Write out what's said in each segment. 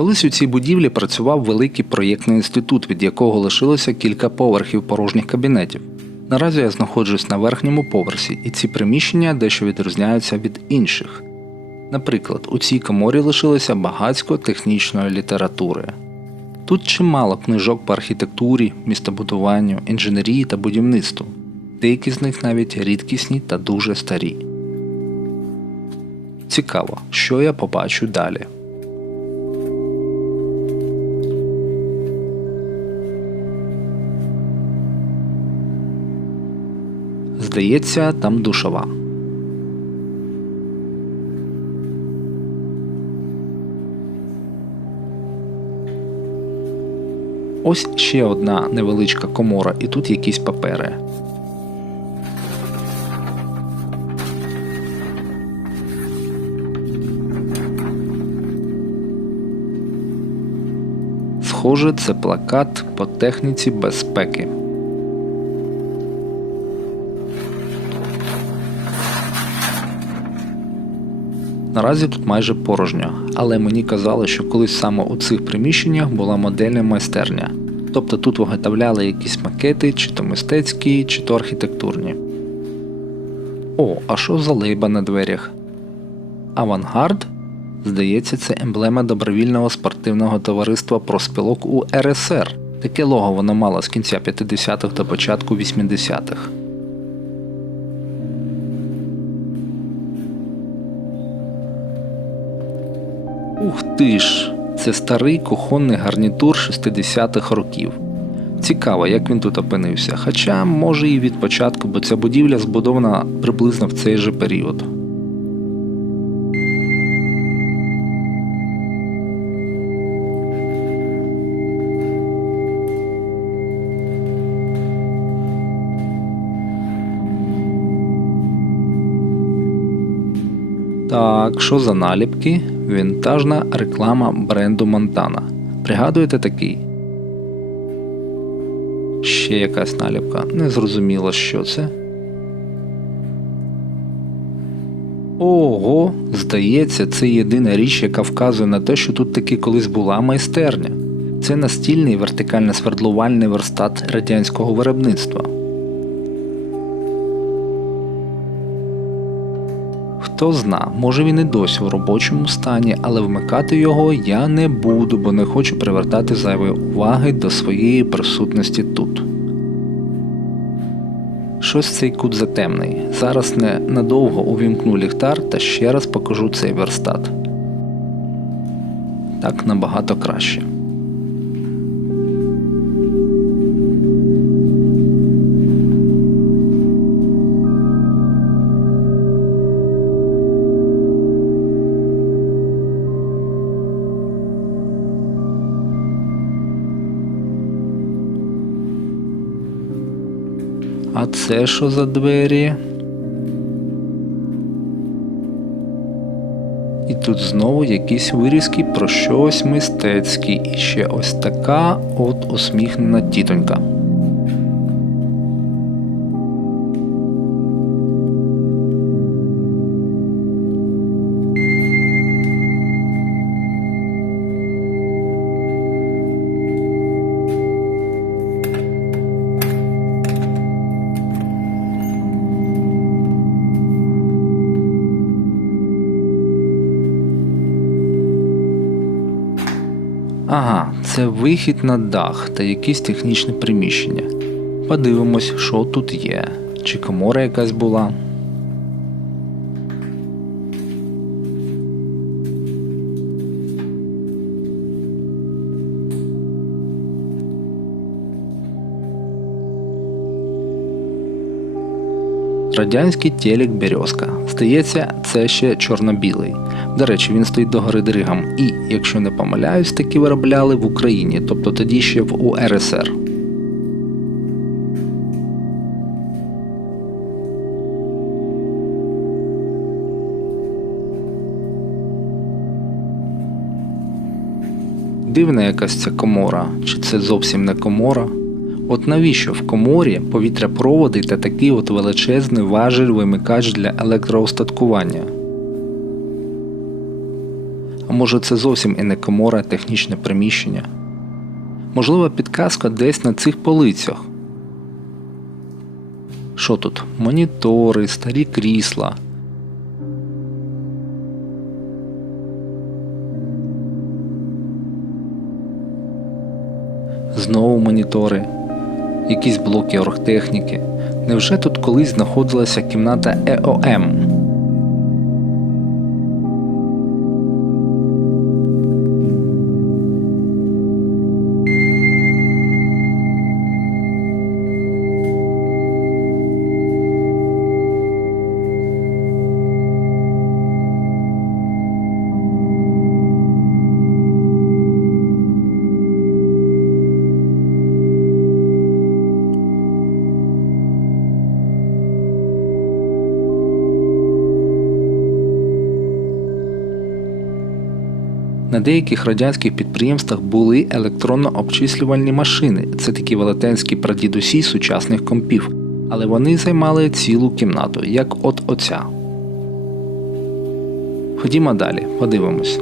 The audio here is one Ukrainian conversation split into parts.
Колись у цій будівлі працював великий проєктний інститут, від якого лишилося кілька поверхів порожніх кабінетів. Наразі я знаходжусь на верхньому поверсі, і ці приміщення дещо відрізняються від інших. Наприклад, у цій коморі лишилося багатько технічної літератури. Тут чимало книжок по архітектурі, містобудуванню, інженерії та будівництву. Деякі з них навіть рідкісні та дуже старі. Цікаво, що я побачу далі. Здається, там душова. Ось ще одна невеличка комора, і тут якісь папери. Схоже, це плакат по техніці безпеки. Наразі тут майже порожньо, але мені казали, що колись саме у цих приміщеннях була модельна майстерня. Тобто тут виготовляли якісь макети, чи то мистецькі, чи то архітектурні. О, а що за лейба на дверях? Авангард? Здається, це емблема добровільного спортивного товариства проспілок у РСР. Таке лого воно мало з кінця 50-х до початку 80-х. Ух ти ж, це старий кухонний гарнітур 60-х років. Цікаво, як він тут опинився, хоча може і від початку, бо ця будівля збудована приблизно в цей же період. Так, що за наліпки? Вінтажна реклама бренду Монтана. Пригадуєте такий? Ще якась наліпка. Не зрозуміло, що це. Ого, здається, це єдина річ, яка вказує на те, що тут таки колись була майстерня. Це настільний вертикально-свердлувальний верстат радянського виробництва. Хто зна, може він і досі в робочому стані, але вмикати його я не буду, бо не хочу привертати зайвої уваги до своєї присутності тут. Щось цей кут затемний. Зараз не надовго увімкну ліхтар та ще раз покажу цей верстат. Так набагато краще. А це що за двері? І тут знову якісь вирізки про щось мистецьке. І ще ось така от усміхнена тітонька. Це вихід на дах та якісь технічне приміщення. Подивимось, що тут є. Чи комора якась була. Радянський телек Березка. Здається, це ще чорно-білий. До речі, він стоїть догори дригом. І, якщо не помиляюсь, такі виробляли в Україні, тобто тоді ще в УРСР. Дивна якась ця комора, чи це зовсім не комора? От навіщо в коморі повітряпроводи та такий от величезний важель вимикач для електроостаткування? А може це зовсім і не комора, а технічне приміщення? Можливо, підказка десь на цих полицях. Що тут? Монітори, старі крісла. Знову монітори, якісь блоки оргтехніки. Невже тут колись знаходилася кімната ЕОМ? На деяких радянських підприємствах були електронно-обчислювальні машини. Це такі велетенські прадідусі сучасних компів, але вони займали цілу кімнату, як от оця. Ходімо далі, подивимось.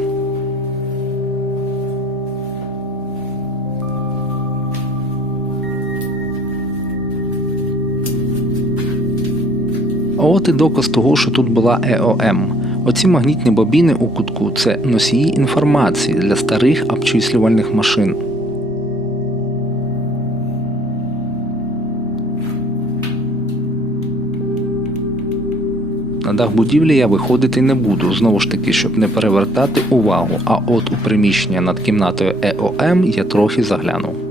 А от і доказ того, що тут була ЕОМ. Оці магнітні бобіни у кутку це носії інформації для старих обчислювальних машин. На дах будівлі я виходити не буду, знову ж таки, щоб не перевертати увагу, а от у приміщення над кімнатою ЕОМ я трохи заглянув.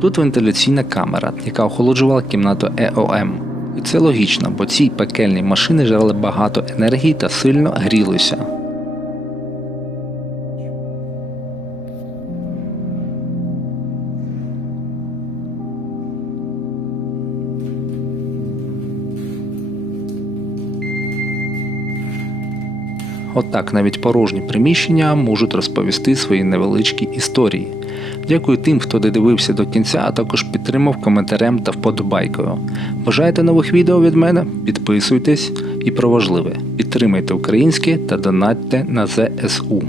Тут вентиляційна камера, яка охолоджувала кімнату ЕОМ. І це логічно, бо ці пекельні машини жрали багато енергії та сильно грілися. Отак навіть порожні приміщення можуть розповісти свої невеличкі історії. Дякую тим, хто додивився до кінця, а також підтримав коментарем та вподобайкою. Бажаєте нових відео від мене? Підписуйтесь і про важливе. Підтримайте українське та донатьте на ЗСУ.